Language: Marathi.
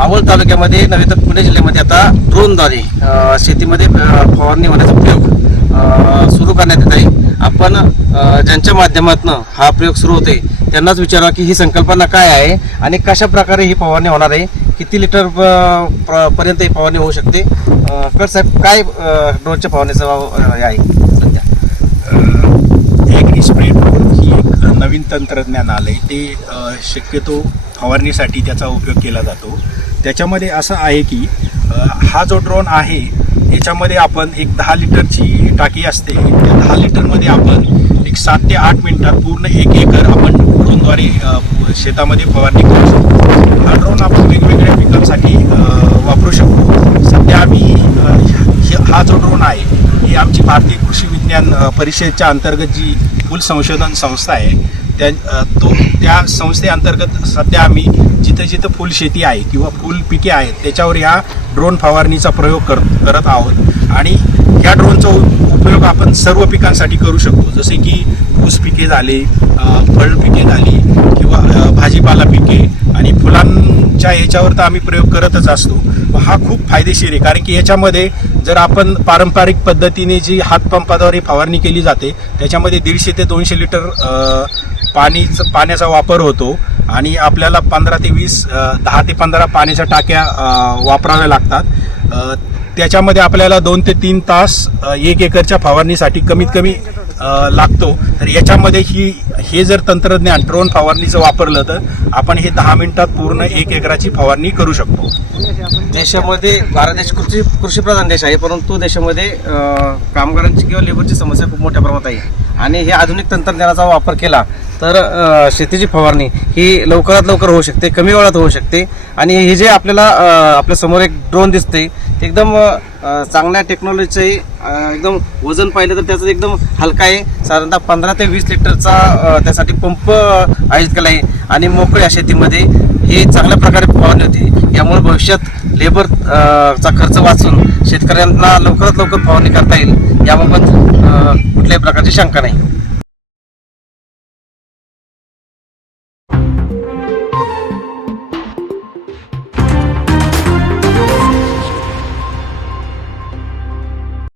मावळ तालुक्यामध्ये नव्हे तर पुणे जिल्ह्यामध्ये आता ड्रोनद्वारे शेतीमध्ये फवारणी होण्याचा प्रयोग सुरू करण्यात येत आहे. आपण ज्यांच्या माध्यमातून हा प्रयोग सुरू होते त्यांनाच विचारा की ही संकल्पना काय आहे आणि कशा प्रकारे ही फवारणी होणार आहे किती लिटर प्र- पर्यंत ही फवारणी होऊ शकते कट साहेब काय ड्रोनच्या फवारणीचा आहे सध्या? एक स्प्रे ड्रोन ही एक नवीन तंत्रज्ञान आलं आहे ते शक्यतो फवारणीसाठी त्याचा उपयोग केला जातो. त्याच्यामध्ये असं आहे की हा जो ड्रोन आहे याच्यामध्ये आपण एक दहा लिटरची टाकी असते. त्या दहा लिटरमध्ये आपण एक सात ते आठ मिनिटात पूर्ण एक एकर आपण ड्रोनद्वारे शेतामध्ये फवारणी करू शकतो. हा ड्रोन आपण वेगवेगळ्या पिकांसाठी वापरू शकतो. सध्या आम्ही हा जो ड्रोन आहे ही आमची भारतीय कृषी विज्ञान परिषदेच्या अंतर्गत जी फुल संशोधन संस्था आहे त्या तो त्या संस्थेअंतर्गत सध्या आम्ही जिथं जिथं फुलशेती आहे किंवा फुल पिके आहेत त्याच्यावर ह्या ड्रोन फवारणीचा प्रयोग कर करत आहोत. आणि ह्या ड्रोनचा उ- उपयोग आपण सर्व पिकांसाठी करू शकतो. जसे की ऊस पिके झाले फळ पिके झाली किंवा भाजीपाला पिके आणि फुलांच्या ह्याच्यावर तर आम्ही प्रयोग करतच असतो. हा खूप फायदेशीर आहे. कारण की याच्यामध्ये जर आपण पारंपरिक पद्धतीने जी हातपंपाद्वारे फवारणी केली जाते त्याच्यामध्ये दीडशे ते दोनशे लिटर पाणीचं पाण्याचा वापर होतो आणि आपल्याला पंधरा ते वीस दहा ते पंधरा पाण्याच्या टाक्या वापराव्या लागतात. त्याच्यामध्ये आपल्याला दोन ते तीन तास एक एकरच्या फवारणीसाठी कमीत कमी लागतो. तर याच्यामध्ये ही हे जर तंत्रज्ञान ड्रोन फवारणीचं वापरलं तर आपण हे दहा मिनिटात पूर्ण एक एकराची फवारणी करू शकतो. देशामध्ये भारत देश कृषी कृषीप्रधान देश आहे परंतु देशामध्ये कामगारांची किंवा लेबरची समस्या खूप मोठ्या प्रमाणात आहे. आणि हे आधुनिक तंत्रज्ञानाचा वापर केला तर शेतीची फवारणी ही लवकरात लवकर होऊ शकते कमी वेळात होऊ शकते. आणि हे जे आपल्याला आपल्यासमोर आपल्यासमोर एक ड्रोन दिसते ते एकदम चांगल्या टेक्नॉलॉजीचंही एकदम वजन पाहिलं तर त्याचं एकदम हलका आहे. साधारणतः पंधरा ते वीस लिटरचा त्यासाठी पंप आयोजित केला आहे. आणि मोकळ्या शेतीमध्ये हे चांगल्या प्रकारे फवारणी होते. यामुळे भविष्यात लेबर चा खर्च वाचून शेतकऱ्यांना लवकरात लवकर फवारणी करता येईल. याबाबत कुठल्याही प्रकारची शंका नाही.